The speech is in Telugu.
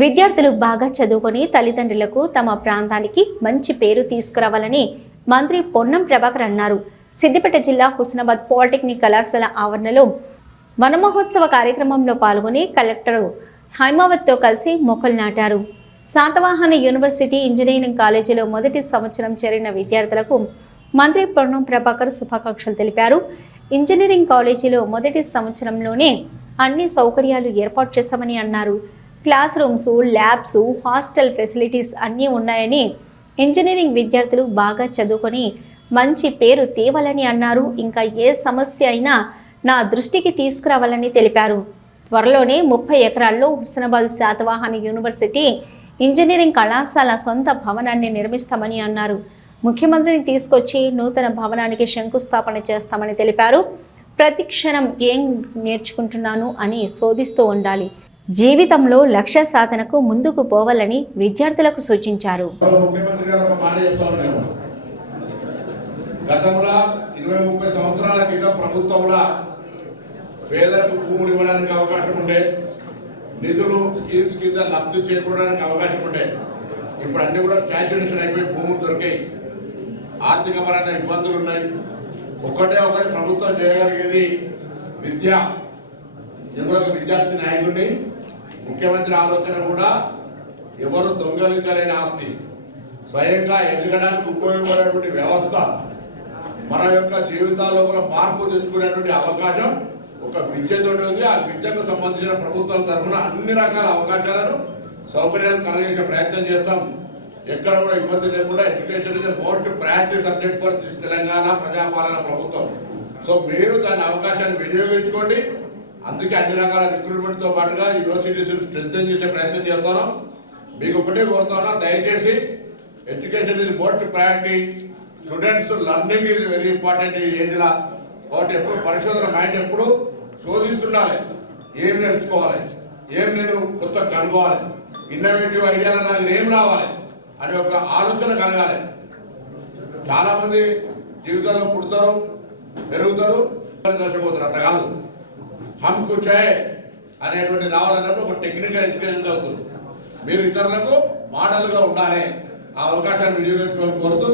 విద్యార్థులు బాగా చదువుకొని తల్లిదండ్రులకు తమ ప్రాంతానికి మంచి పేరు తీసుకురావాలని మంత్రి పొన్నం ప్రభాకర్ అన్నారు. సిద్దిపేట జిల్లా హుస్నాబాద్ పాలిటెక్నిక్ కళాశాల ఆవరణలో వనమహోత్సవ కార్యక్రమంలో పాల్గొని కలెక్టర్ హైమావత్తో కలిసి మొక్కలు నాటారు. శాతవాహన యూనివర్సిటీ ఇంజనీరింగ్ కాలేజీలో మొదటి సంవత్సరం చేరిన విద్యార్థులకు మంత్రి పొన్నం ప్రభాకర్ శుభాకాంక్షలు తెలిపారు. ఇంజనీరింగ్ కాలేజీలో మొదటి సంవత్సరంలోనే అన్ని సౌకర్యాలు ఏర్పాటు చేశామని అన్నారు. Class rooms labs hostel facilities అన్నీ ఉన్నాయని ఇంజనీరింగ్ విద్యార్థులు బాగా చదువుకొని మంచి పేరు తేవాలని అన్నారు. ఇంకా ఏ సమస్య అయినా నా దృష్టికి తీసుకురావాలని తెలిపారు. త్వరలోనే ముప్పై ఎకరాల్లో హుస్నాబాద్ శాతవాహన యూనివర్సిటీ ఇంజనీరింగ్ కళాశాల సొంత భవనాన్ని నిర్మిస్తామని అన్నారు. ముఖ్యమంత్రిని తీసుకొచ్చి నూతన భవనానికి శంకుస్థాపన చేస్తామని తెలిపారు. ప్రతి క్షణం ఏం నేర్చుకుంటున్నాను అని శోధిస్తూ ఉండాలి. జీవితంలో లక్ష్య సాధనకు ముందుకు పోవాలని విద్యార్థులకు సూచించారు. గతంలో ఇరవై ముప్పై సంవత్సరాల క్రితం ప్రభుత్వంలో పేదలకు భూములు ఇవ్వడానికి అవకాశం ఉండే నిధులు స్కీమ్స్ కింద లబ్ధి చేకూరడానికి అవకాశం ఉండే ఇప్పుడు అన్ని కూడా స్టాచ్యురేషన్ అయిపోయి భూములు దొరికాయి. ఆర్థికపరమైన ఇబ్బందులు ఉన్నాయి. ఒక్కటే ఒకటి ప్రభుత్వం చేయగలిగేది విద్య. నేను ఒక విద్యార్థి నాయకుడిని ముఖ్యమంత్రి ఆలోచన కూడా ఎవరు దొంగలించలేని ఆస్తి. స్వయంగా ఎదగడానికి ఉపయోగపడేటువంటి వ్యవస్థ మన యొక్క జీవితాల్లో కూడా మార్పు తెచ్చుకునేటువంటి అవకాశం ఒక విద్యతో ఉంది. ఆ విద్యకు సంబంధించిన ప్రభుత్వం తరఫున అన్ని రకాల అవకాశాలను సౌకర్యాలు కలగజేసే ప్రయత్నం చేస్తాం. ఎక్కడ కూడా ఇబ్బంది లేకుండా education is most priority subject for Telangana ప్రజాపాలన ప్రభుత్వం. సో మీరు దాని అవకాశాన్ని వినియోగించుకోండి. అందుకే అన్ని రకాల రిక్రూట్మెంట్తో పాటుగా యూనివర్సిటీస్ స్ట్రెంగ్ చేసే ప్రయత్నం చేస్తున్నాం. మీకు ఒకటే కోరుతున్నా దయచేసి education is most priority students learning is very important ఈ ఏజ్లా. కాబట్టి ఎప్పుడు పరిశోధన మైండ్ ఎప్పుడు శోధిస్తుండాలి. ఏం నేర్చుకోవాలి? ఏం నేను కొత్త కనుగోవాలి ఇన్నోవేటివ్ ఐడియాలు నాకు ఏం రావాలి? అనే ఒక ఆలోచన కలగాలి. చాలామంది జీవితంలో పుడతారు పెరుగుతారు దర్శపోతారు అట్లా కాదు. హమ్ కుచ్ అనేటువంటి రావాలన్నప్పుడు ఒక టెక్నికల్ ఎడ్యుకేషన్ అవుతుంది మీరు ఇతరులకు మోడల్గా ఉండాలి. ఆ అవకాశాన్ని వినియోగించుకోవాలని కోరుతూ